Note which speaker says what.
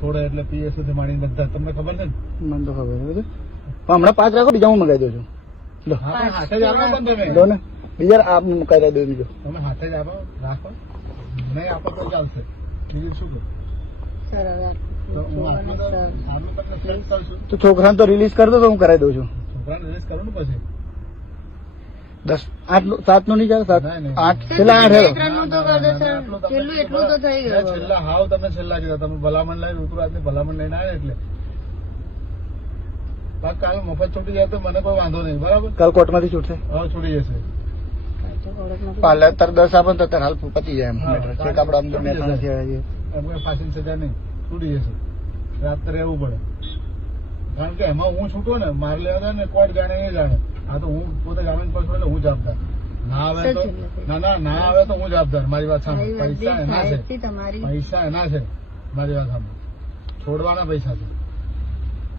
Speaker 1: છોડે એટલે પીએ સુધી માંડીને બધા. તમને ખબર છે ને?
Speaker 2: મને તો ખબર છે. પણ હમણાં પાંચ રાખો બીજા હું મગાવી દઉં છું. લો.
Speaker 1: હાથે જ આપો પણ તમે
Speaker 2: લો ને. બીજા આપ મુકાઈ દઉં બીજો.
Speaker 1: તમે હાથે જ આપો રાખો. નહીં આપો તો ચાલશે. બીજું શું કહું? તો
Speaker 2: છોકરાને તો રિલીઝ કરી દો તો હું કરાવી દઉં છું.
Speaker 1: છોકરાને રિલીઝ કરું ને પછી?
Speaker 2: દસ આટલું સાતનું નહીં ચાલે? સાત. આઠ? છેલ્લા આઠ?
Speaker 3: છેલ્લું એટલું તો થઈ ગયું
Speaker 1: છેલ્લા હાવ તમે છેલ્લા કીધા. તમે ભલામણ લઈ ઋતુરાજની ભલામણ લઈને આવ્યા એટલે. પાક કાલે મફત છૂટી જાય તો મને કોઈ વાંધો નહીં. બરાબર?
Speaker 2: કાલ કોર્ટમાંથી છૂટશે
Speaker 1: હવે છૂટી જશે.
Speaker 2: પાલે અત્યારે દસ આપે તો હાલ પતી જાય એમ.
Speaker 1: હા,
Speaker 2: ચેક આપણે આમ તો મહેસાણા છે.
Speaker 1: એમ કોઈ ફાંસીની સજા નહીં. છૂટી જશે. રાત્રે રહેવું પડે. કારણ કે એમાં હું છૂટું ને મારે લેવા જાય ને કોર્ટ જાણે એ જાણે. આ તો હું પોતે જામીન પર છું એટલે હું જવાબદાર. ના આવે તો ના ના ના આવે તો હું જવાબદાર. મારી વાત
Speaker 3: સામે
Speaker 1: પૈસા એના છે. પૈસા એના છે. મારી વાત સામે છોડવાના પૈસા છે.